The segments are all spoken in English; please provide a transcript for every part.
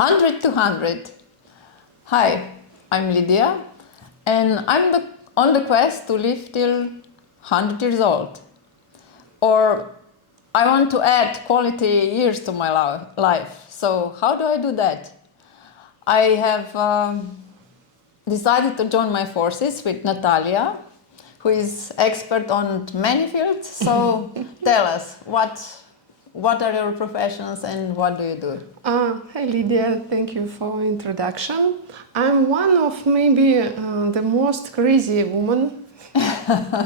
100 to 100. Hi, I'm Lydia, and on the quest to live till 100 years old. Or I want to add quality years to my life. So how do I do that? I have decided to join my forces with Natalia, who is expert on many fields. So tell us, what are your professions and what do you do? Hi Lydia, thank you for introduction. I'm one of maybe the most crazy woman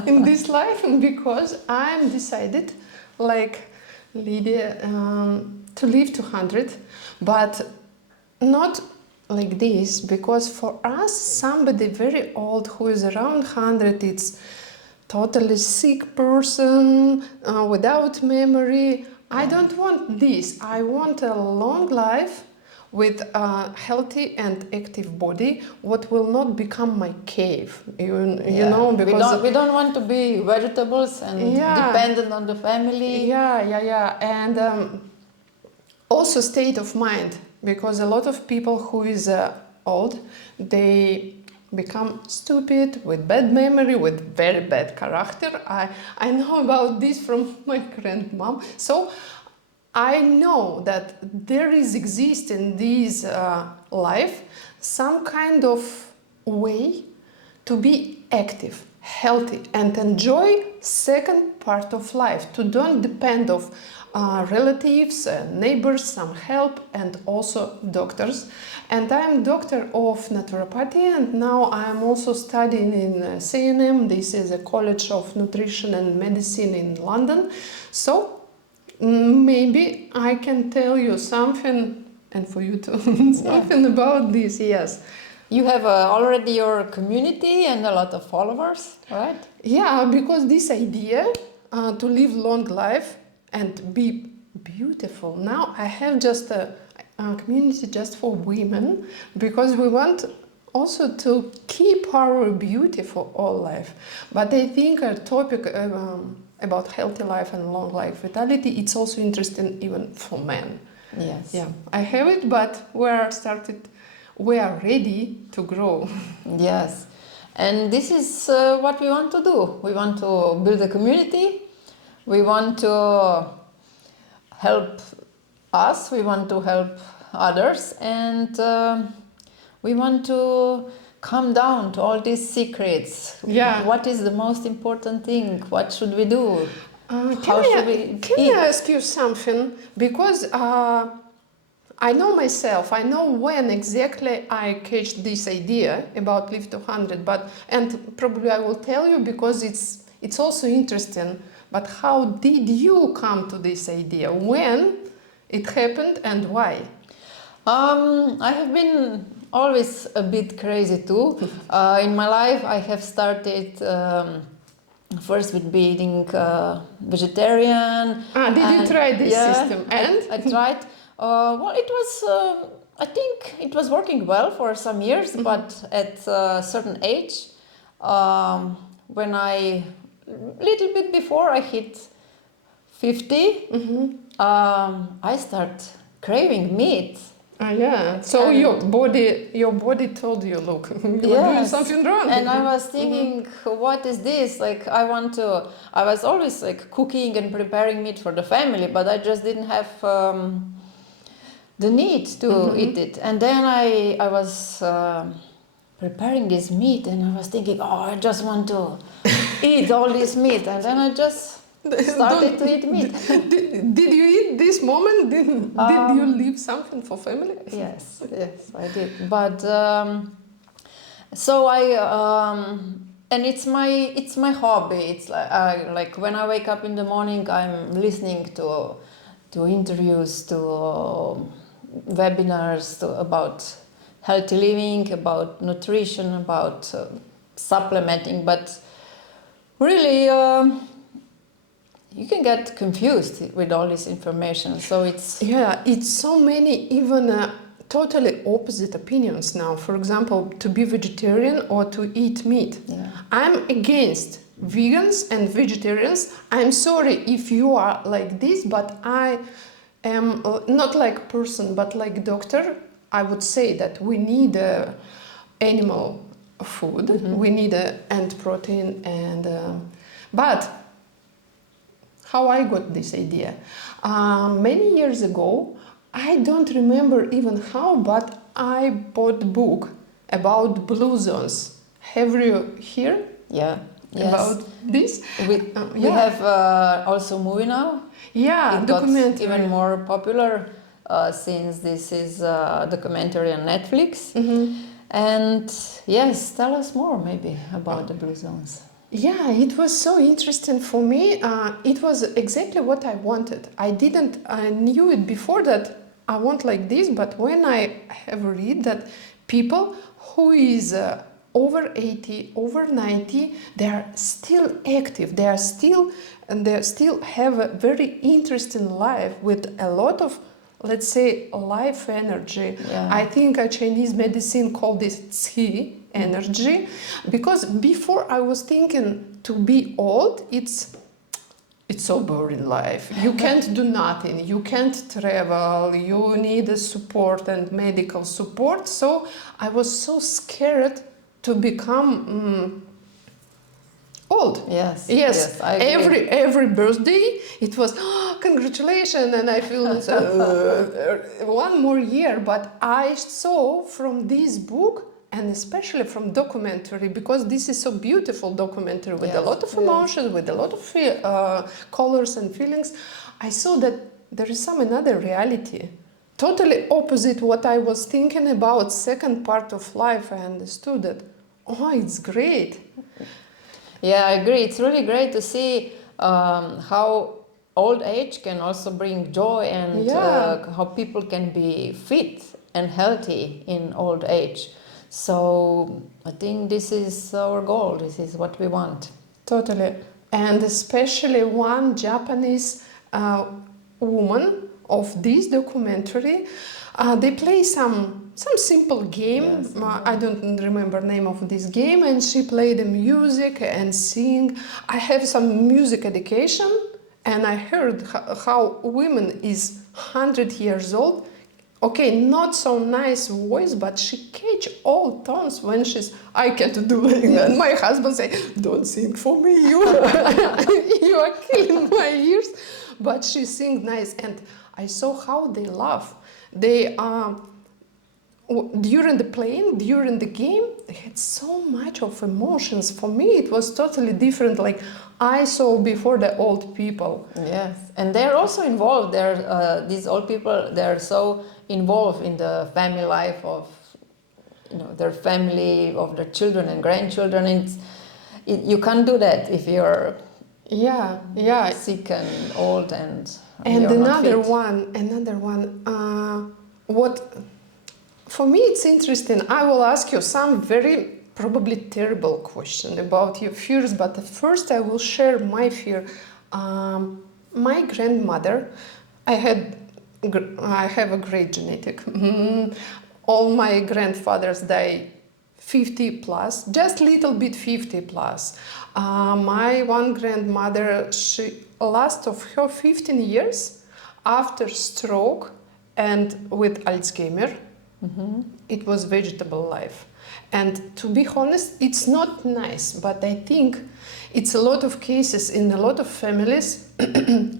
in this life because I'm decided, like Lydia, to live to 100, but not like this, because for us somebody very old who is around 100, it's totally sick person without memory. I don't want this. I want a long life with a healthy and active body, what will not become my cave, you know, because we don't want to be vegetables and dependent on the family. And also state of mind, because a lot of people who is old, they become stupid, with bad memory, with very bad character. I know about this from my grandmom. So I know that there exist in this life some kind of way to be active, healthy, and enjoy second part of life, to don't depend of relatives, neighbors, some help, and also doctors. And I'm doctor of naturopathy, and now I'm also studying in CNM. This is a College of Nutrition and Medicine in London. So maybe I can tell you something, and for you too, something about this. Yes. You have already your community and a lot of followers, right? Yeah, because this idea to live long life and be beautiful. Now I have just a community just for women, because we want also to keep our beauty for all life. But I think a topic about healthy life and long life vitality, it's also interesting even for men. Yes. Yeah, I have it, but we are ready to grow. Yes. And this is what we want to do. We want to build a community. We want to help us. We want to help others. And we want to come down to all these secrets. Yeah. What is the most important thing? What should we do? Can I ask you something? Because I know myself, I know when exactly I catch this idea about Live to 100, and probably I will tell you because it's also interesting. But how did you come to this idea? When it happened and why? I have been always a bit crazy too. In my life, I have started first with being vegetarian. Did you try this system? And I tried. Well, it was. I think it was working well for some years, but at a certain age, when little bit before I hit 50, I start craving meat. Yeah. So your body told you, look, you are doing something wrong. And I was thinking, what is this? Like, I was always like cooking and preparing meat for the family, but I just didn't have the need to eat it. And then I was preparing this meat, and I was thinking, I just want to eat all this meat. And then I just started to eat meat. Did you eat this moment? Did you leave something for family? Yes, I did. But so and it's my hobby. It's like when I wake up in the morning, I'm listening to interviews, to webinars about healthy living, about nutrition, about supplementing. But really, you can get confused with all this information. So it's so many even totally opposite opinions now. For example, to be vegetarian or to eat meat. Yeah. I'm against vegans and vegetarians. I'm sorry if you are like this, but I am not like person, but like doctor. I would say that we need animal food, we need ant protein, and but how I got this idea? Many years ago, I don't remember even how, but I bought a book about Bluezones. Have you heard Yeah. Yes. about this? We have also movie now. Yeah, It got documentary. even more popular since this is a documentary on Netflix. And yes, tell us more maybe about the Bluezones. Yeah, it was so interesting for me. It was exactly what I wanted. I knew it before that I want like this, but when I have read that people who is over 80, over 90, they are still active. They still have a very interesting life with a lot of, let's say, life energy. Yeah. I think a Chinese medicine called this qi energy, because before I was thinking to be old, it's so boring life. You can't do nothing. You can't travel. You need a support and medical support. So I was so scared to become old. Yes, I agree. Every birthday it was congratulations, and I feel one more year. But I saw from this book, and especially from documentary, because this is so beautiful documentary with a lot of emotions, with a lot of colors and feelings, I saw that there is some another reality, totally opposite what I was thinking about. Second part of life, I understood that, oh, it's great. Yeah, I agree. It's really great to see how old age can also bring joy, and how people can be fit and healthy in old age. So I think this is our goal. This is what we want. Totally. And especially one Japanese woman of this documentary, they play some simple game. Yes, I don't remember name of this game, and she played the music and sing. I have some music education, and I heard how women is 100 years old. Okay, not so nice voice, but she catch all tones when I can't do it. And my husband say, don't sing for me, you are killing my ears. But she sing nice, and I saw how they laugh. They during the playing, during the game, they had so much of emotions. For me, it was totally different. Like I saw before the old people. Yes, and they're also involved. These old people. They're so involved in the family life of, their family, of their children and grandchildren. You can't do that if you're sick and old and you're not fit. Another one. What? For me, it's interesting. I will ask you some very probably terrible question about your fears, but first I will share my fear. My grandmother, I have a great genetic. All my grandfathers die 50 plus, just little bit 50 plus. My one grandmother, she last of her 15 years after stroke and with Alzheimer. It was vegetable life. And to be honest, it's not nice, but I think it's a lot of cases in a lot of families.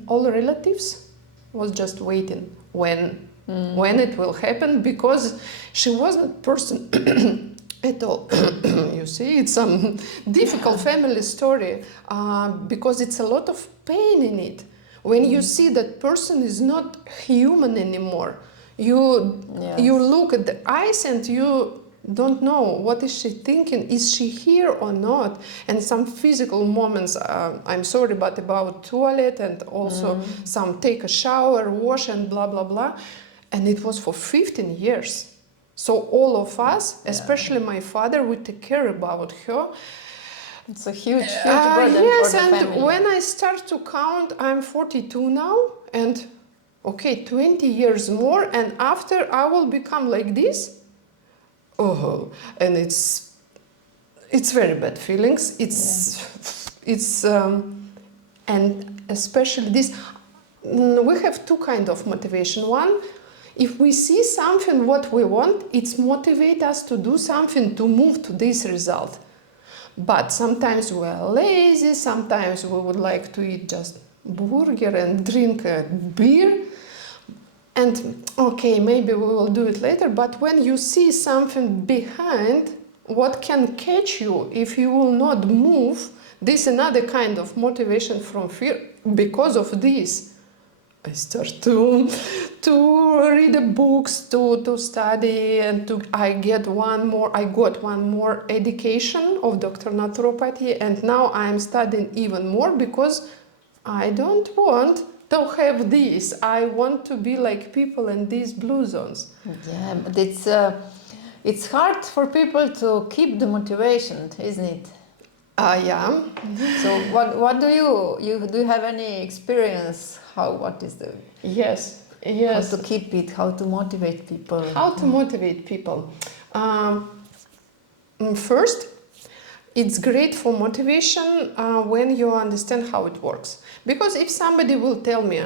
All relatives was just waiting when it will happen, because she wasn't person at all. You see, it's some difficult family story, because it's a lot of pain in it. When you see that person is not human anymore, you look at the eyes and you don't know what is she thinking, is she here or not. And some physical moments, I'm sorry, but about toilet, and also some take a shower, wash, and blah blah blah. And it was for 15 years. So all of us, especially my father, would take care about her. It's a huge burden yes, for the and family. when I start to count, I'm 42 now, and okay, 20 years more, and after I will become like this. Oh, and it's very bad feelings. And especially this. We have two kind of motivation. One, If we see something what we want, it's motivate us to do something to move to this result. But sometimes we are lazy, sometimes we would like to eat just burger and drink a beer. And okay, maybe we will do it later, but when you see something behind what can catch you if you will not move, this is another kind of motivation from fear. Because of this, I start to read the books, to study, and I got one more education of Dr. Naturopathy, and now I am studying even more because I don't want to have this. I want to be like people in these blue zones. Yeah, but it's hard for people to keep the motivation, isn't it? Yeah. So what do you have any experience? What is the Yes. how to keep it? How to motivate people? How to motivate people? First, it's great for motivation when you understand how it works. Because if somebody will tell me,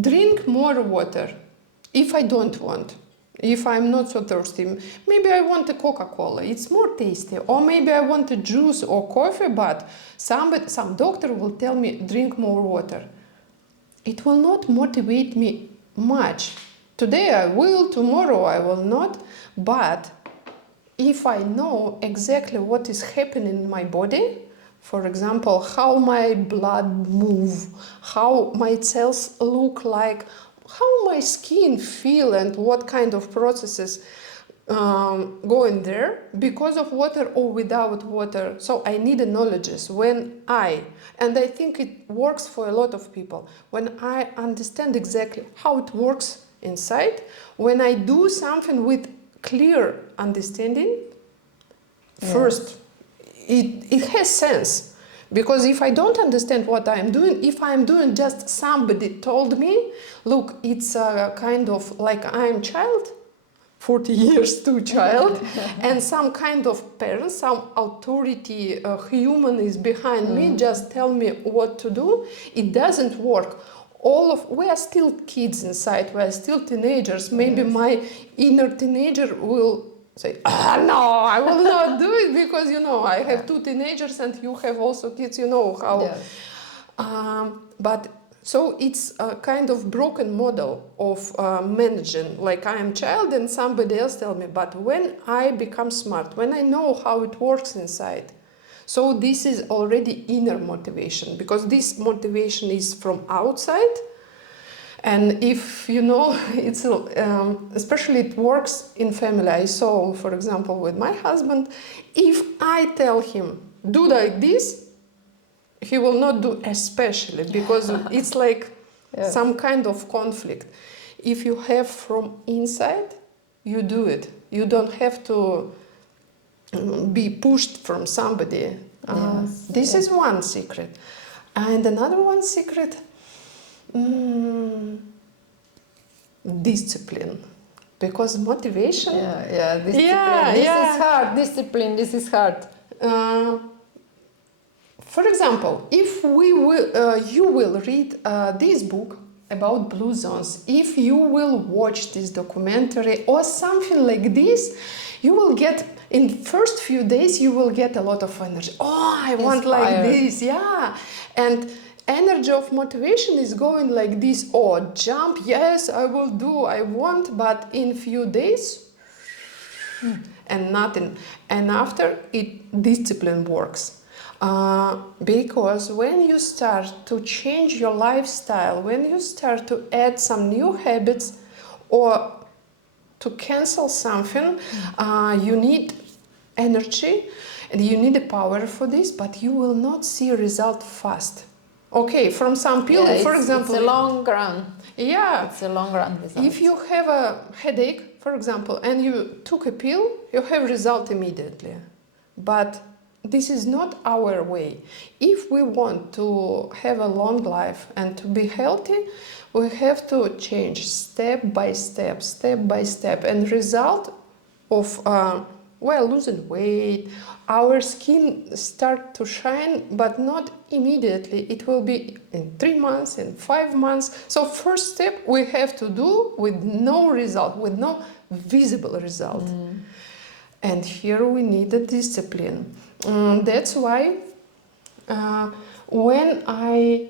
drink more water, if I don't want, if I'm not so thirsty, maybe I want a Coca-Cola, it's more tasty. Or maybe I want a juice or coffee, but some doctor will tell me, drink more water. It will not motivate me much. Today I will, tomorrow I will not, but if I know exactly what is happening in my body, for example, how my blood move, how my cells look like, how my skin feel and what kind of processes go in there because of water or without water. So I need a knowledge and I think it works for a lot of people. When I understand exactly how it works inside, when I do something with clear understanding, first, it has sense. Because if I don't understand what I'm doing, if I'm doing just somebody told me, look, it's a kind of like I'm child, 40 years to child, and some kind of parent, some authority human is behind me, just tell me what to do, it doesn't work. We are still kids inside, we are still teenagers. Maybe my inner teenager will say, no, I will not do it because, I have two teenagers and you have also kids, how. Yes. But so it's a kind of broken model of managing, like I am child and somebody else tell me, but when I become smart, when I know how it works inside, so this is already inner motivation, because this motivation is from outside. And if it's especially it works in family. I saw, for example, with my husband, if I tell him do like this, he will not do, especially because it's like some kind of conflict. If you have from inside, you do it. You don't have to be pushed from somebody. This is one secret. And another one secret, discipline. Because motivation... Discipline. This is hard. For example, if you will read this book about blue zones, if you will watch this documentary or something like this, you will get, in first few days, you will get a lot of energy. Oh, I want like this, and energy of motivation is going like this. Oh, jump, yes, I will do, I want, but in few days, and nothing. And after it, discipline works. Because when you start to change your lifestyle, when you start to add some new habits or to cancel something, you need energy and you need the power for this, but you will not see result fast. Okay, from some people, for example... It's a long run. Yeah. It's a long run result. If you have a headache, for example, and you took a pill, you have result immediately. But this is not our way. If we want to have a long life and to be healthy, we have to change step by step. And result of we're losing weight, our skin start to shine, but not immediately. It will be in 3 months, in 5 months. So first step we have to do with no result, with no visible result. And here we need a discipline. That's why when I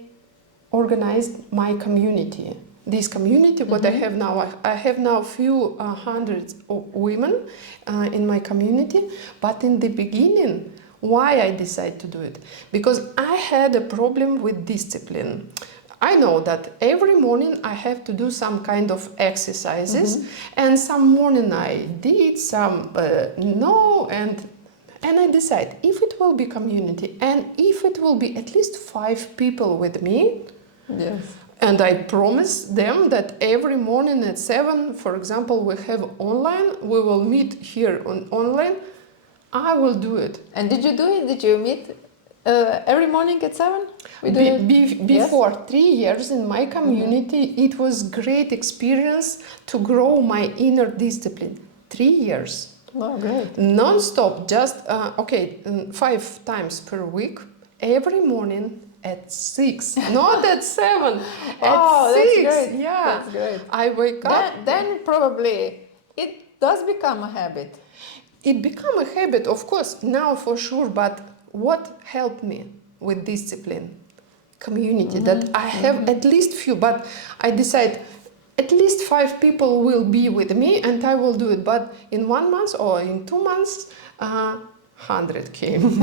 organized my community, this community, what I have now, I have now few hundreds of women in my community, but in the beginning, why I decided to do it? Because I had a problem with discipline. I know that every morning I have to do some kind of exercises, and some morning I did, some no, and I decide if it will be community and if it will be at least 5 people with me. Yes. And I promise them that every morning at 7, for example, we have online, we will meet here on online. I will do it. And did you do it? Did you meet every morning at 7? Before 3 years in my community, it was great experience to grow my inner discipline. 3 years. Oh, great. Non-stop, just 5 times per week, every morning at 6, not at 7. Oh, at 6. that's great. Yeah, That's great. I wake up. Then probably it does become a habit. It became a habit, of course, now for sure. But what helped me with discipline? Community. That I have at least few, but I decide at least 5 people will be with me, and I will do it. But in 1 month or in 2 months, 100 came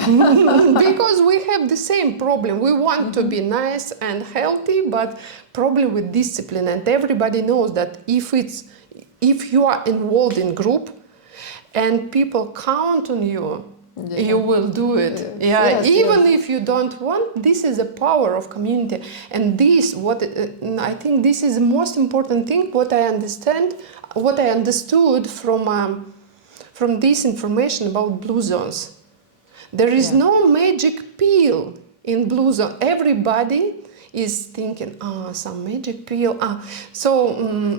because we have the same problem. We want to be nice and healthy, but problem with discipline. And everybody knows that if you are involved in group and people count on you, you will do it. Yes, Even if you don't want. This is the power of community, and I think this is the most important thing. What I understood from this information about Bluezones. There is no magic pill in Bluezone. Everybody is thinking, some magic pill.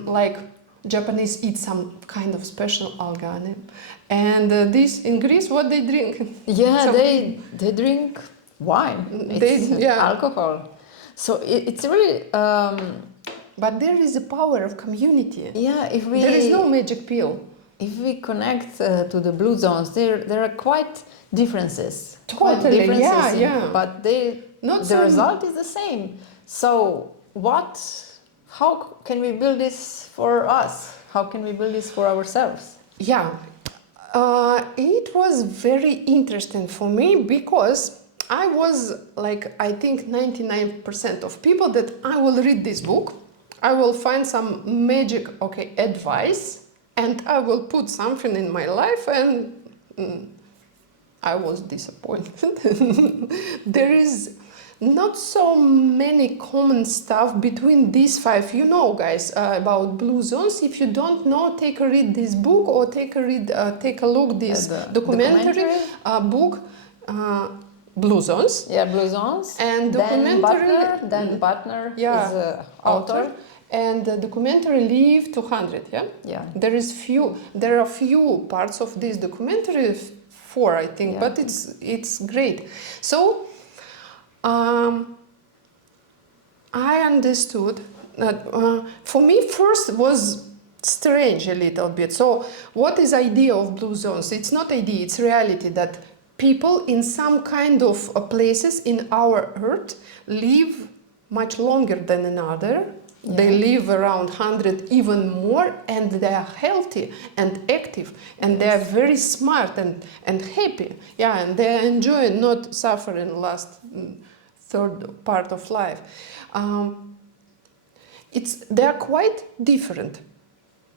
Like Japanese eat some kind of special organ. And this in Greece, what they drink? Yeah, they drink wine. It's alcohol. So it's really... but there is a power of community. Yeah, there is no magic pill. If we connect to the Bluezones, there are quite differences. Totally, yeah. But the result is the same. So how can we build this for us? How can we build this for ourselves? Yeah, it was very interesting for me because I was like, I think 99% of people that I will read this book, I will find some magic, advice, and I will put something in my life, and I was disappointed. There is not so many common stuff between these 5. You know, guys, about Bluezones. If you don't know, take a read this book, or take a look this documentary book, Bluezones. Yeah, Bluezones. And documentary. Dan Butner is the author. And the documentary Live 200. Yeah. There are few parts of this documentary, 4 I think, but it's great. So. I understood that for me first was strange a little bit. So what is idea of Bluezones? It's not idea, it's reality that people in some kind of places in our earth live much longer than another. Yeah. They live around 100, even more, and they are healthy and active, and they are very smart and happy. Yeah, and they enjoy not suffering last third part of life. They are quite different.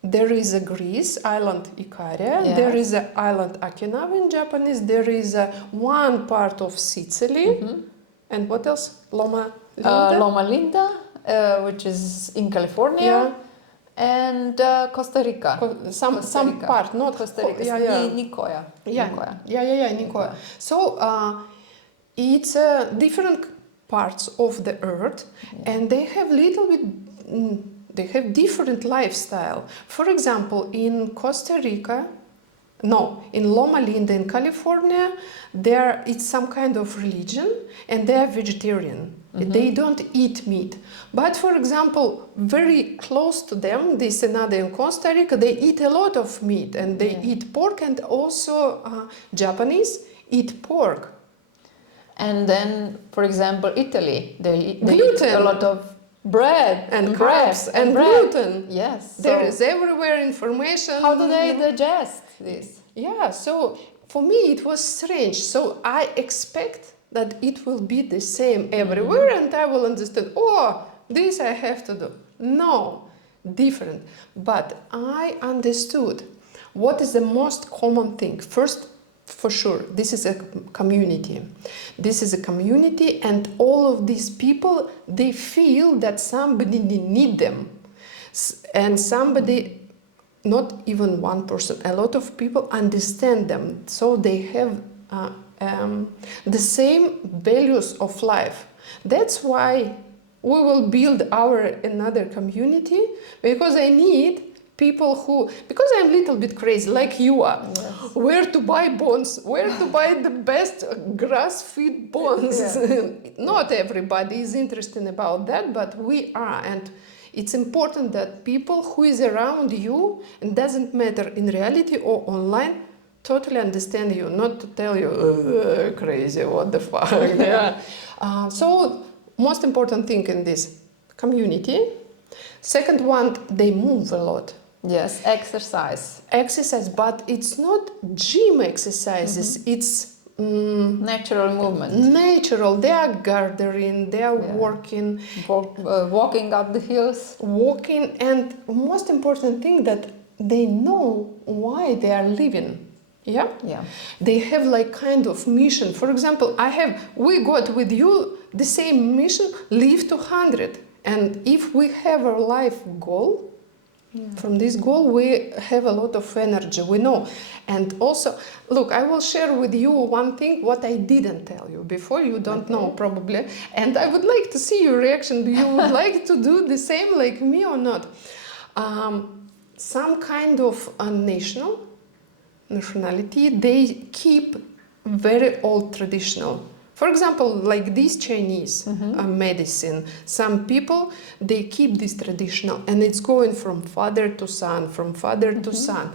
There is a Greece, island Ikaria. Yes. There is an island Okinawa in Japanese. There is one part of Sicily. And what else? Loma Linda, which is in California. And Costa Rica. Some part, not Costa Rica. Nicoya. Nicoya. So it's different parts of the earth, and they have they have different lifestyle. For example, in Costa Rica, No, in Loma Linda in California, it's some kind of religion, and they are vegetarian. They don't eat meat. But for example, very close to them, this another in Costa Rica, they eat a lot of meat, and they eat pork, and also Japanese eat pork. And then, for example, Italy, they eat Gluten. a lot of bread And bread carbs and bread. gluten. Yes. There so is everywhere information. how do they digest this? Yeah, so for me it was strange. So I expect that it will be the same everywhere, and I will understand, oh, this I have to do. No, different. But I understood what is the most common thing. First, for sure, this is a community. This is a community, and all of these people, they feel that somebody need them. And somebody, not even one person, a lot of people understand them. So they have the same values of life. That's why we will build our another community, because I need people who, because I'm a little bit crazy like you are, where to buy bones, where to buy the best grass-fed bones. Not everybody is interested about that, but we are, and it's important that people who is around you, and doesn't matter in reality or online, totally understand you, not to tell you crazy, what the fuck. So most important thing in this community. Second one, they move a lot. Yes, exercise. Exercise, but it's not gym exercises. It's Natural movement. natural. They are gathering, they are working, Walking up the hills. walking, and most important thing that they know why they are living. Yeah? Yeah. They have like kind of mission. For example, we got with you the same mission, live to 100. And if we have a life goal, from this goal we have a lot of energy, we know. And also, look, I will share with you one thing what I didn't tell you before, you don't know probably, and I would like to see your reaction. Do you would like to do the same like me or not? Some kind of nationality, they keep very old traditional. For example, like this Chinese medicine, some people, they keep this traditional, and it's going from father to son, from father to son.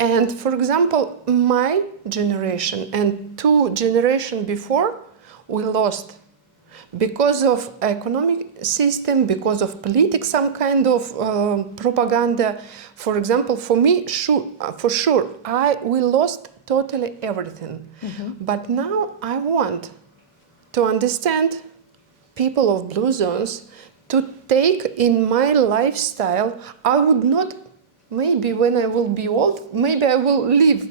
And for example, my generation and 2 generations before, we lost because of economic system, because of politics, some kind of propaganda. For example, for me, for sure, we lost totally everything. But now I want to understand people of Bluezones, to take in my lifestyle. I would not, maybe when I will be old, maybe I will live,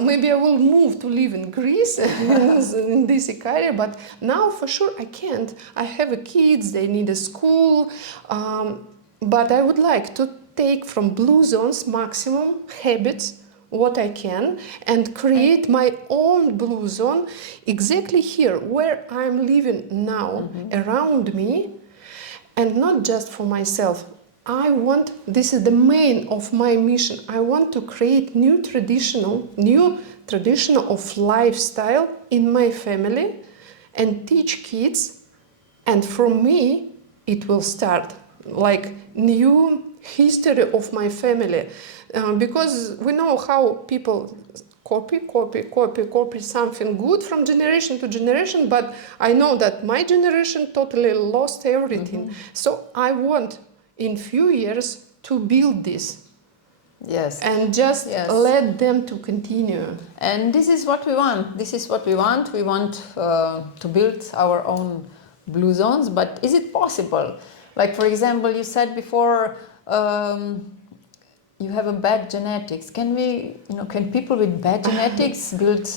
maybe I will move to live in Greece, in this area, but now for sure I can't. I have kids, they need a school, but I would like to take from Bluezones maximum habits, what I can, and create my own blue zone exactly here where I'm living now, around me, and not just for myself. This is the main of my mission. I want to create new traditional of lifestyle in my family and teach kids, and from me it will start like new history of my family. Because we know how people copy something good from generation to generation, but I know that my generation totally lost everything. So I want in few years to build this. Yes. And just let them to continue. And this is what we want. This is what we want. We want to build our own blue zones, but is it possible? Like, for example, you said before, you have a bad genetics. Can people with bad genetics build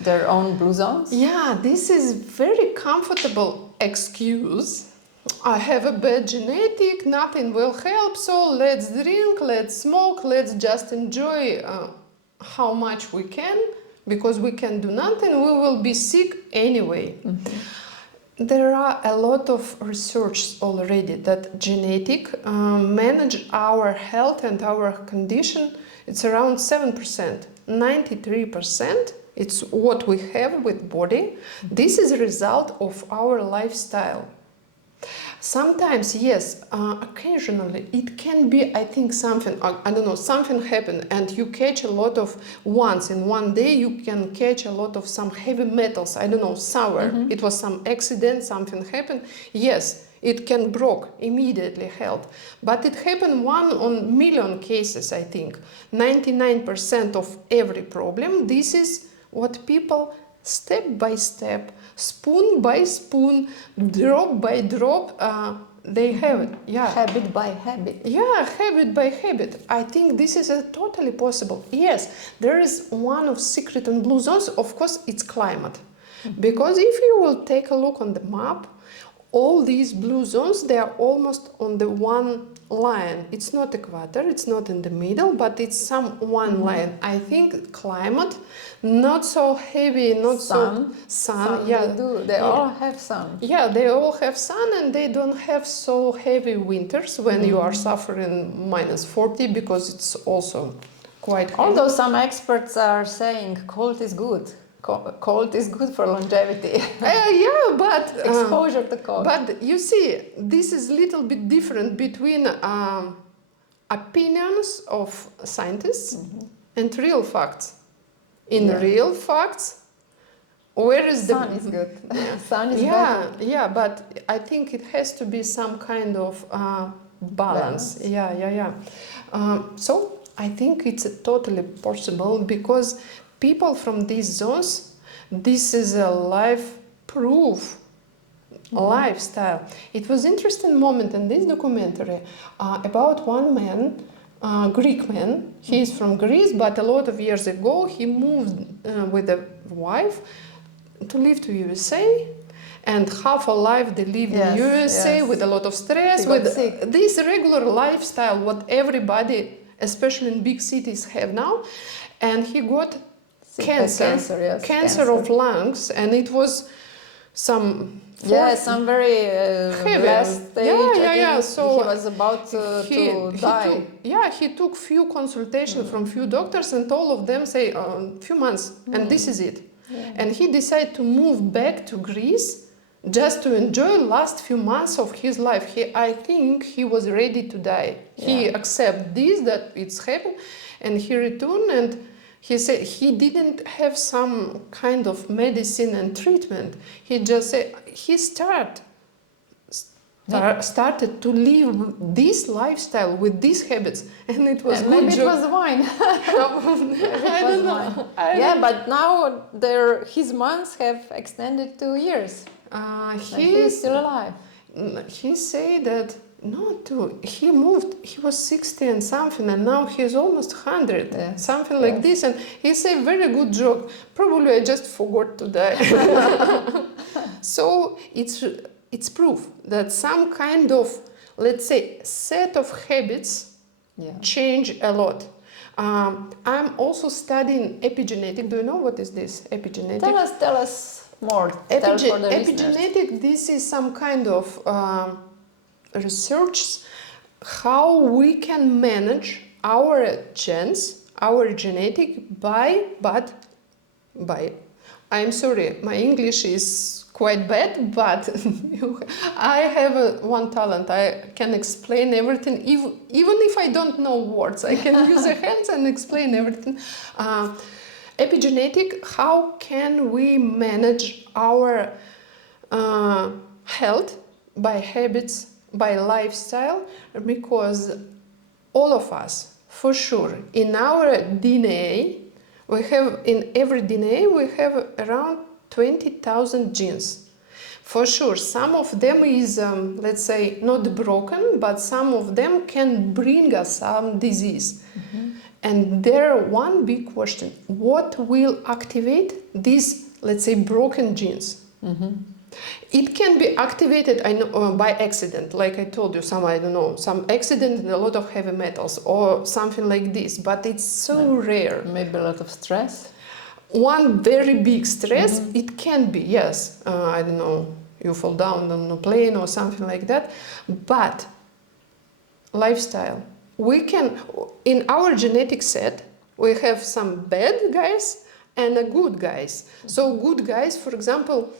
their own blue zones? Yeah, this is very comfortable excuse. I have a bad genetic, nothing will help, so let's drink, let's smoke, let's just enjoy how much we can, because we can do nothing, we will be sick anyway. There are a lot of research already that genetic manage our health and our condition. It's around 7%. 93%, it's what we have with body. This is a result of our lifestyle. Sometimes, yes, occasionally it can be, I think, something, I don't know, something happened and you catch a lot of, once in one day, you can catch a lot of some heavy metals, I don't know, sour. It was some accident, something happened. Yes, it can broke immediately health. But it happened 1 on million cases, I think. 99% of every problem, this is what people step by step, spoon by spoon, drop by drop, they have it. Yeah. Habit by habit. Yeah, habit by habit. I think this is totally possible. Yes, there is one of secret in Bluezones, of course, it's climate. Because if you will take a look on the map, all these blue zones, they are almost on the one line. It's not equator, it's not in the middle, but it's some one line. I think climate, not so heavy, not sun. so sun. Yeah, they do. They all have sun. Yeah, they all have sun, and they don't have so heavy winters when you are suffering -40, because it's also quite heavy. Although some experts are saying cold is good. Cold is good for longevity. Yeah, but exposure to cold. But you see, this is a little bit different between opinions of scientists and real facts. In real facts, where is the sun is good. Sun is yeah, better. yeah, but I think it has to be some kind of balance. Yeah. So I think it's totally possible, because people from these zones, this is a life proof lifestyle. It was interesting moment in this documentary about one man, Greek man. He is from Greece, but a lot of years ago he moved with a wife to live to USA, and half a life they lived in USA with a lot of stress, with this regular lifestyle what everybody, especially in big cities, have now. And he got cancer of lungs, and it was some some very last stage. So he was about to die. He took few consultations from few doctors, and all of them say few months, and this is it. And he decided to move back to Greece just to enjoy last few months of his life. I think he was ready to die. He accepted this, that it's happened, and he returned, and he said he didn't have some kind of medicine and treatment. He just said he started to live this lifestyle with these habits, and it was maybe it was wine. I don't know. But now his months have extended to years. He's still alive. He said that he moved, he was 60 and something, and now he's almost 100, something like this. And he said, very good joke. Probably I just forgot to die. So it's proof that some kind of, let's say, set of habits change a lot. I'm also studying epigenetic. Do you know what is this, epigenetic? Tell us more. Epigenetic, this is some kind of research how we can manage our genes, our genetic by I'm sorry, my English is quite bad, but I have one talent. I can explain everything, even if I don't know words. I can use the hands and explain everything. Epigenetic, how can we manage our health by habits, by lifestyle? Because all of us, for sure, in our DNA, in every DNA we have around 20,000 genes. For sure, some of them is, let's say, not broken, but some of them can bring us some disease. And there one big question: what will activate these, let's say, broken genes? It can be activated, by accident, like I told you, some accident and a lot of heavy metals or something like this, but it's so rare. Maybe a lot of stress? One very big stress, it can be, yes. I don't know, you fall down on a plane or something like that, but lifestyle. We can, in our genetic set, We have some bad guys and a good guys. So good guys, for example,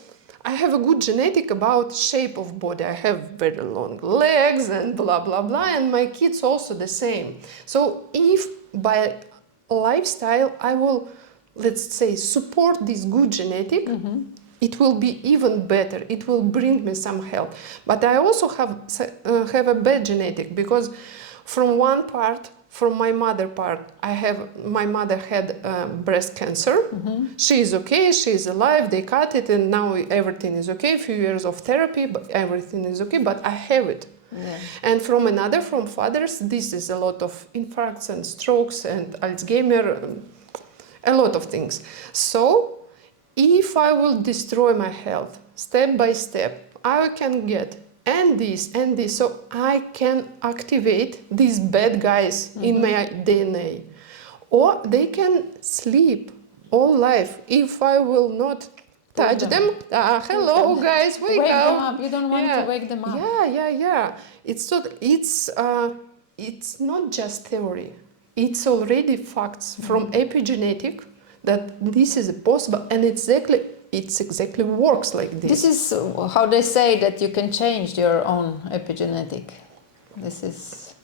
I have a good genetic about shape of body. I have very long legs and blah blah blah, and my kids also the same. So if by lifestyle I will, let's say, support this good genetic, it will be even better. It will bring me some health. But I also have a bad genetic, because from one part, from my mother part, my mother had breast cancer. She is okay, she is alive, they cut it, and now everything is okay. A few years of therapy, but everything is okay, but I have it. Yeah. And from fathers, this is a lot of infarcts and strokes and Alzheimer, a lot of things. So if I will destroy my health step by step, I can get and this, so I can activate these bad guys in my DNA. Or they can sleep all life if I will not touch them. Hello guys, wake Them up. up. You don't want to wake them up. Yeah. It's not just theory. It's already facts from epigenetic that this is possible, and it exactly works like this. This is how they say that you can change your own epigenetic. This is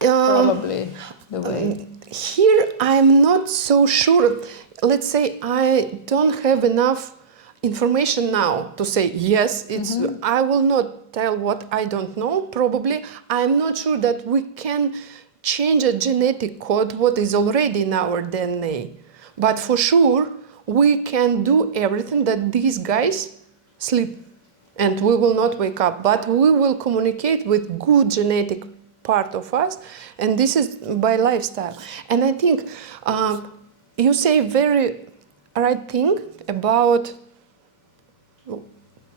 probably the way. Here I'm not so sure. Let's say I don't have enough information now to say yes, it's I will not tell what I don't know. Probably I'm not sure that we can change a genetic code what is already in our DNA. But for sure we can do everything that these guys sleep and we will not wake up, but we will communicate with good genetic part of us, and this is by lifestyle. And I think you say very right thing about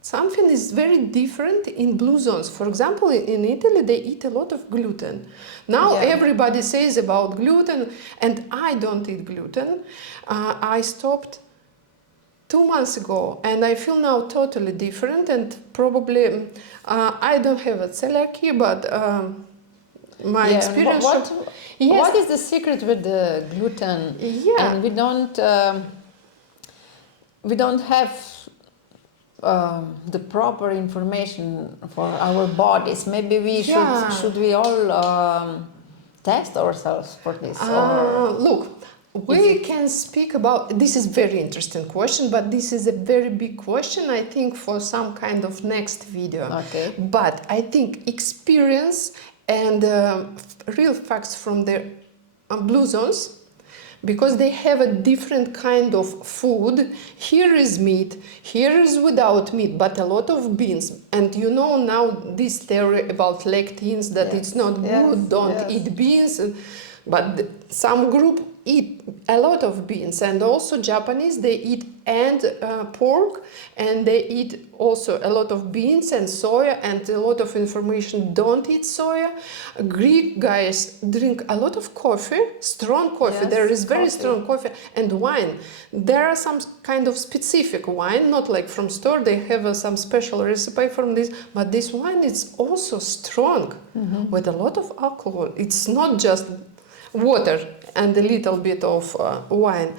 something is very different in blue zones. For example, in Italy they eat a lot of gluten. Now everybody says about gluten, and I don't eat gluten. I stopped 2 months ago, and I feel now totally different, and probably I don't have a celiac, but my experience. What is the secret with the gluten? Yeah. And we don't have the proper information for our bodies. Maybe we should we all test ourselves for this? Look, we can speak about this. Is very interesting question, but this is a very big question, I think, for some kind of next video. Okay. But I think experience and real facts from the blue zones, because they have a different kind of food. Here is meat, here is without meat, but a lot of beans. And you know now this theory about lectins, that it's not good, don't eat beans. But some group eat a lot of beans, and also Japanese, they eat pork, and they eat also a lot of beans and soya, and a lot of information don't eat soya. Greek guys drink a lot of coffee, strong coffee. There is very strong coffee and wine. There are some kind of specific wine, not like from store. They have some special recipe from this, but this wine is also strong with a lot of alcohol. It's not just water and a little bit of wine.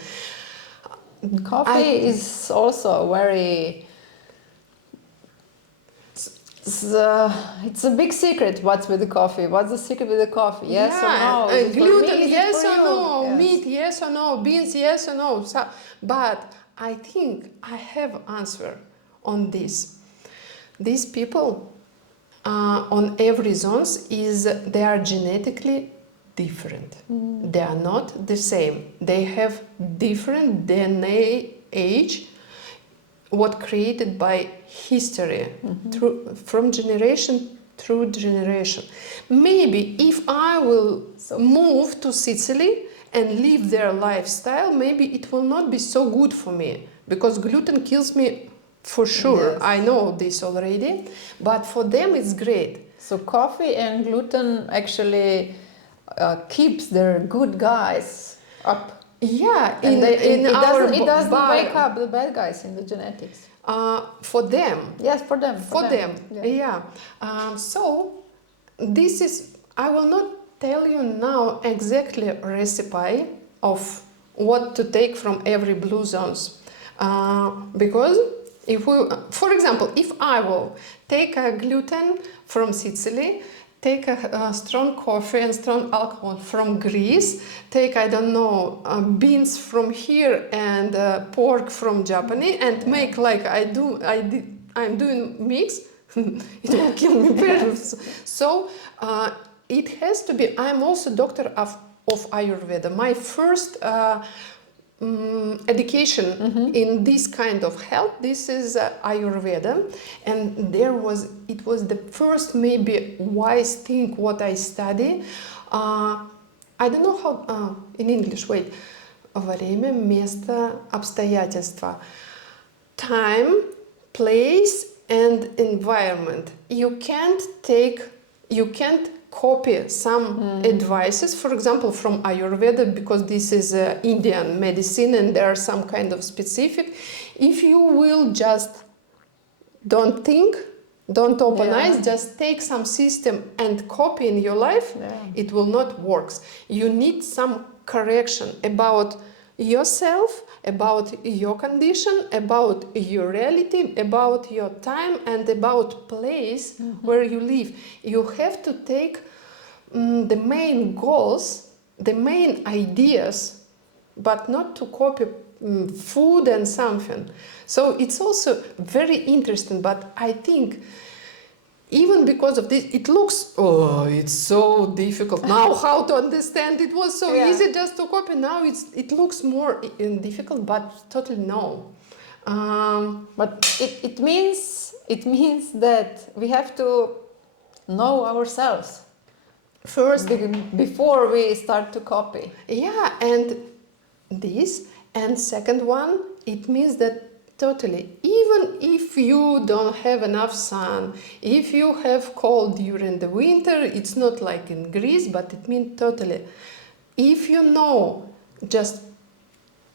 Coffee is also very. It's a big secret. What's with the coffee? What's the secret with the coffee? Yes or no? Is it for gluten, me? yes Is it for or you? no? Yes. Meat, yes or no? Beans, yes or no? But I think I have answer on this. These people on every zones they are genetically different. They are not the same. They have different DNA age, what created by history from generation through generation. Maybe if I will move to Sicily and live their lifestyle, maybe it will not be so good for me, because gluten kills me for sure. Yes. I know this already, but for them it's great. So coffee and gluten actually keeps their good guys up. Yeah, It doesn't body. wake up the bad guys in the genetics. For them. Yes, for them. For them. Yeah. So this is. I will not tell you now exactly recipe, of what to take from every Bluezones. Because if we, for example, if I will take a gluten from Sicily, take a strong coffee and strong alcohol from Greece, take, I don't know, beans from here and pork from Japan, and make like I'm doing mix, it will kill me better. So it has to be, I'm also doctor of Ayurveda. My first education in this kind of health, this is Ayurveda, and it was the first maybe wise thing what I study. I don't know how in English, wait, время, место, обстоятельства, time, place and environment. You can't copy some advices, for example, from Ayurveda, because this is Indian medicine and there are some kind of specific. If you will just don't think, don't open eyes, just take some system and copy in your life, it will not work. You need some correction about yourself, about your condition, about your reality, about your time and about place where you live. You have to take the main goals, the main ideas, but not to copy food and something. So it's also very interesting, but I think even because of this, it looks, oh, it's so difficult now how to understand. It was so easy just to copy. Now it looks more difficult, but totally no. But it means that we have to know ourselves First, before we start to copy. yeah, and this, and second one, it means that totally, even if you don't have enough sun, if you have cold during the winter, it's not like in Greece, but it means totally, if you know just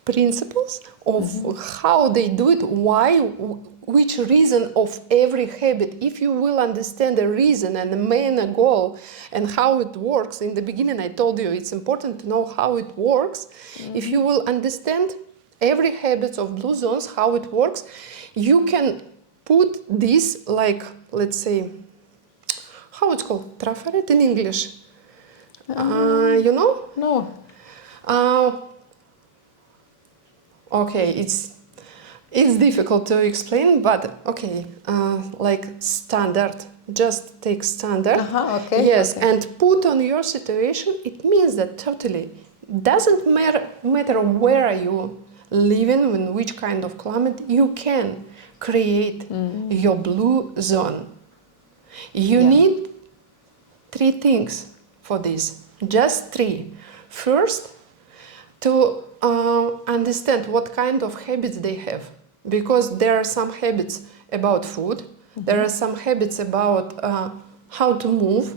principles of how they do it, why, which reason of every habit, if you will understand the reason and the main goal and how it works. In the beginning I told you it's important to know how it works. If you will understand every habit of Bluezones, how it works, you can put this, like, let's say, how it's called, trafaret in English, you know? No. Okay, it's difficult to explain, but okay, like standard, just take standard. Okay. Yes, okay. and put on your situation. It means that totally doesn't matter where are you living, in which kind of climate, you can create your blue zone. You need 3 things for this, just 3. First, to understand what kind of habits they have, because there are some habits about food, there are some habits about how to move.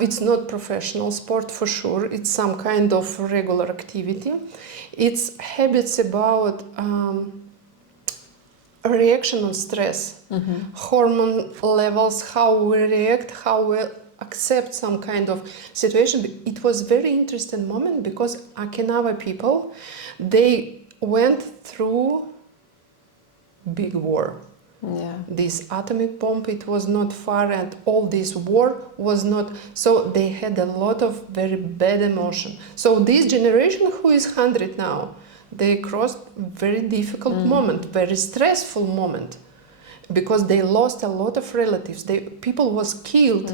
It's not professional sport for sure, it's some kind of regular activity. It's habits about reaction on stress, hormone levels, how we react, how we accept some kind of situation. It was very interesting moment because Okinawa people, they went through big war. This atomic bomb, it was not far, and all this war was not, so they had a lot of very bad emotion. So this generation who is 100 now, they crossed very difficult moment, very stressful moment, because they lost a lot of relatives. People was killed.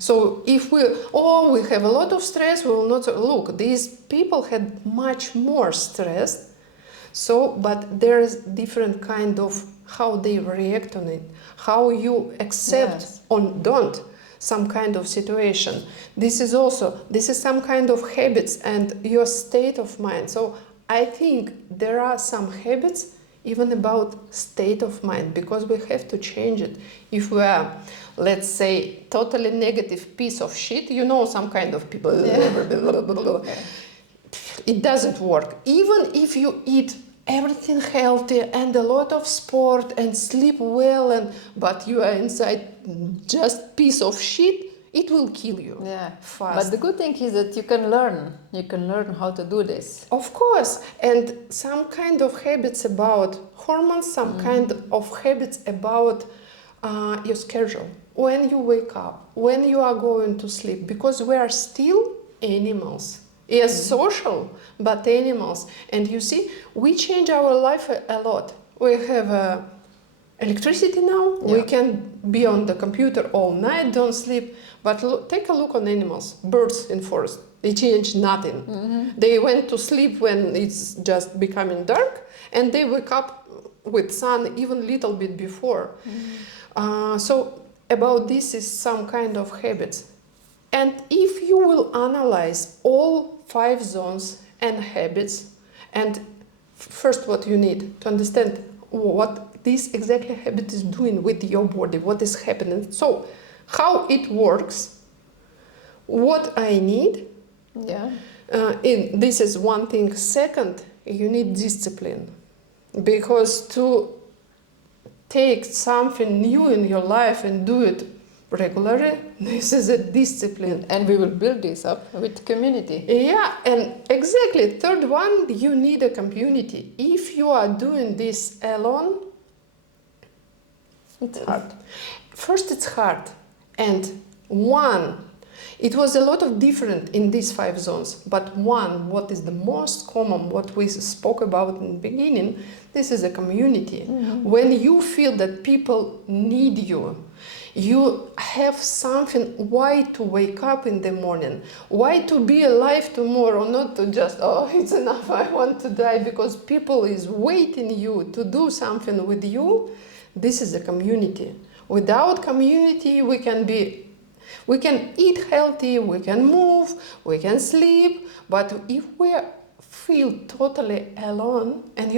So if we have a lot of stress, we will not look. These people had much more stress. So, but there is different kind of how they react on it, how you accept or don't some kind of situation. This is some kind of habits and your state of mind. So I think there are some habits even about state of mind, because we have to change it. If we are, let's say, totally negative piece of shit, you know, some kind of people, it doesn't work. Even if you eat everything healthy and a lot of sport and sleep well, but you are inside just piece of shit, it will kill you. Yeah. Fast. But the good thing is that you can learn. You can learn how to do this. Of course, and some kind of habits about hormones, some kind of habits about your schedule. When you wake up, when you are going to sleep, because we are still animals. Yes, social, but animals. And you see, we change our life a lot. We have electricity now. Yeah. We can be on the computer all night, don't sleep. But take a look on animals, birds in forest. They change nothing. They went to sleep when it's just becoming dark, and they wake up with sun even little bit before. So about this is some kind of habits. And if you will analyze all 5 zones and habits, and first what you need to understand what this exactly habit is doing with your body, what is happening. So how it works, what I need. Yeah. This is one thing. Second, you need discipline, because to take something new in your life and do it regularly, this is a discipline. And we will build this up with community. Yeah, and exactly. Third one, you need a community. If you are doing this alone, it's hard. First, it's hard. And it was a lot of different in these 5 zones, but what is the most common, what we spoke about in the beginning, this is a community. When you feel that people need you, you have something why to wake up in the morning, why to be alive tomorrow, not to just, oh, it's enough, I want to die, because people is waiting you to do something with you. This is a community. Without community, we can eat healthy, we can move, we can sleep, but if we feel totally alone, and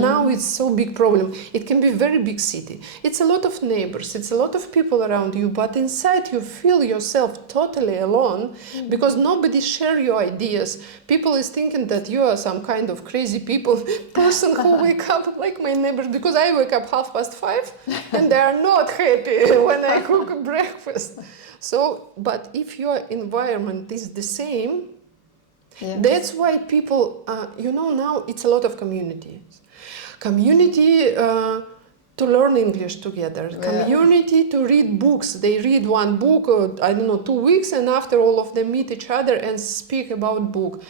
now it's so big problem, it can be very big city, it's a lot of neighbors, it's a lot of people around you, but inside you feel yourself totally alone, because nobody share your ideas. People is thinking that you are some kind of crazy person who wake up like my neighbors, because I wake up 5:30 and they are not happy when I cook breakfast. So, but if your environment is the same, Yes. that's why people, now it's a lot of communities. Community to learn English together. Yeah. Community to read books. They read one book, 2 weeks, and after all of them meet each other and speak about book.